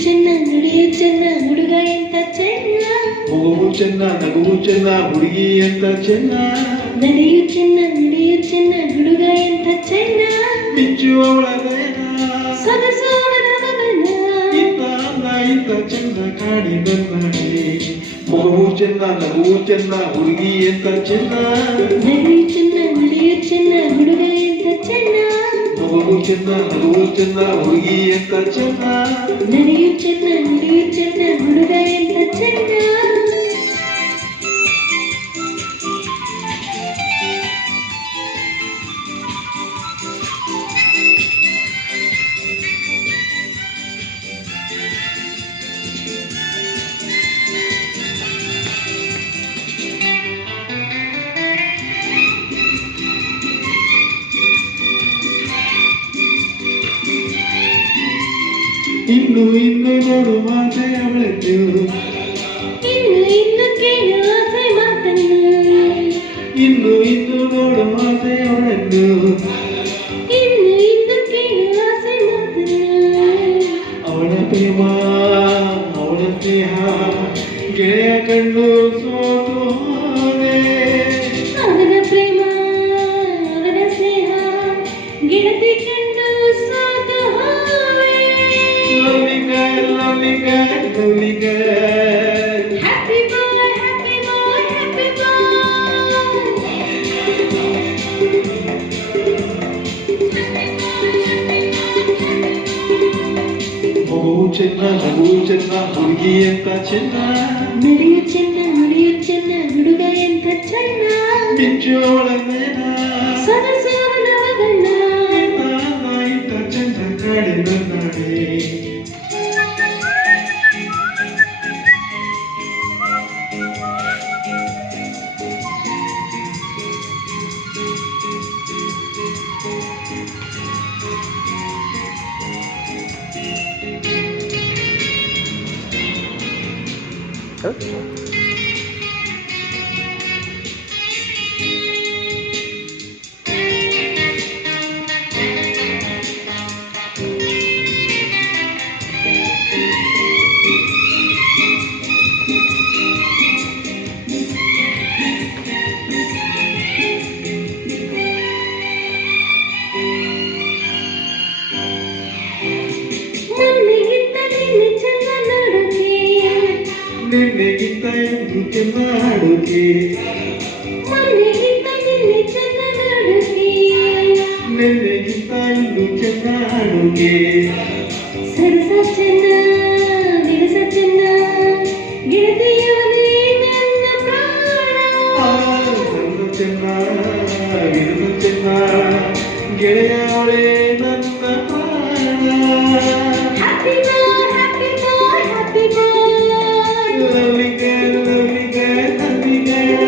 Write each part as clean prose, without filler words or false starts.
ಚೆನ್ನ ನುಡಿಯು ಚೆನ್ನ ಹುಡುಗ ಎಂತ ಚೆನ್ನ ಮಗುವು ಚೆನ್ನ ನಗುವು ಚೆನ್ನ ಹುಡುಗಿ ಎಂತ ಚೆನ್ನ ನಡೆಯು ಚೆನ್ನ ನುಡಿಯು ಚೆನ್ನ ಹುಡುಗ ಎಂತ ಚೆನ್ನ ಮಿಂಚುವವಳದೇನ ಸೊಗಸು ಅವರವನ ಇಂತ ಅಂದ ಇಂತ ಚೆನ್ನ ಕಾಡಿದ ನಾಡಿ ಮಗುವು ಚೆನ್ನ ನಗುವು ಚೆನ್ನ ಹುಡುಗಿ ಎಂತ ಚೆನ್ನ ನಡೆಯು ಚೆನ್ನ ನುಡಿಯು ಚೆನ್ನ ಹುಡುಗ ಎಂತ ಚೆನ್ನ ಮಗುವು ಚೆನ್ನ ನಗುವು ಚೆನ್ನ ಹುಡುಗಿ ಎಂತ ಚೆನ್ನ ನಡೆಯು ಚೆನ್ನ ನುಡಿಯು ಚೆನ್ನ ಹುಡುಗ ಎಂತ ಚೆನ್ನ ಇನ್ನು ಇನ್ನು ನೋಡು ಮಾತೆ ಅವಳೆದ್ದು ಇನ್ನು ಕೇಳು ಆಸೆ ಮಾತನ್ನು ಇನ್ನು ಇನ್ನು ನೋಡು ಮಾತೆ ಅವಳೆದ್ದು ಇನ್ನು ಕೇಳು ಆಸೆ ಮಾತನ್ನು ಅವಳ ಪ್ರೇಮ ಅವಳ ಸ್ನೇಹ ಗೆಳೆಯ ಕಂಡು ಸೋತು ಹೋದೆ ಅವನ ಪ್ರೇಮ ಅವನ ಸ್ನೇಹ ಗೆಳತಿ ಕಂಡು ಸೋತು ಹೋದೆ Lovely girl, lovely girl, lovely girl. Happy boy, happy boy, happy boy. ಮಗುವು ಚೆನ್ನ ನಗುವು ಚೆನ್ನ ಹುಡುಗಿ ಎಂತ ಚೆನ್ನ ನಡೆಯು ಚೆನ್ನ ನುಡಿಯು ಚೆನ್ನ ಹುಡುಗ ಎಂತ ಚೆನ್ನ ಮಿಂಚುವವಳದೇನ ಸೊಗಸು ಅವನವನ ಇಂತ ಅಂದ ಇಂತ ಚೆನ್ನ ಕಾಡಿದ ನಾಡಿ ನಿನ್ನೆಗಿಂತ ಎಂದು ಚೆನ್ನ ಹಾಡುಗೆ ನಿನ್ನೆಗಿಂತ ಎಂದು ಚೆನ್ನ ಹಾಡುಗೆ ಸರಸ ಚೆನ್ನ ವಿರಸ ಚೆನ್ನ ಗೆಳತಿಯವನೇ ನನ್ನ ಪ್ರಾಣ ಸರ್ವ ಚೆನ್ನ ವಿರಸ ಚೆನ್ನ ಗೆಳೆಯವಳೇ ನನ್ನ ಪ್ರಾಣ happy boy happy boy happy boy Lovely girl, lovely girl, lovely girl.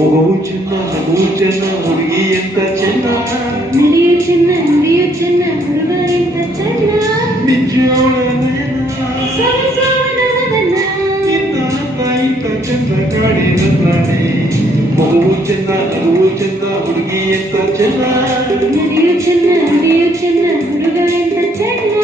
ಮಗುವು ಚೆನ್ನ ನಗುವು ಚೆನ್ನ ಹುಡುಗಿ ಎಂತ ಚೆನ್ನ ನಡೆಯು ಚೆನ್ನ ನುಡಿಯು ಚೆನ್ನ ಹುಡುಗ ಎಂತ ಚೆನ್ನ ಮಿಂಚುವವಳದೇನ ಸೊಗಸು ಅವನವನ ಇಂತ ಅಂದ ಇಂತ ಚೆನ್ನ ಕಾಡಿದ ನಾಡಿ ಮಗುವು ಚೆನ್ನ ನಗುವು ಚೆನ್ನ ಹುಡುಗಿ ಎಂತ ಚೆನ್ನ ನಡೆಯು ಚೆನ್ನ ನುಡಿಯು ಚೆನ್ನ ಹುಡುಗ ಎಂತ ಚೆನ್ನ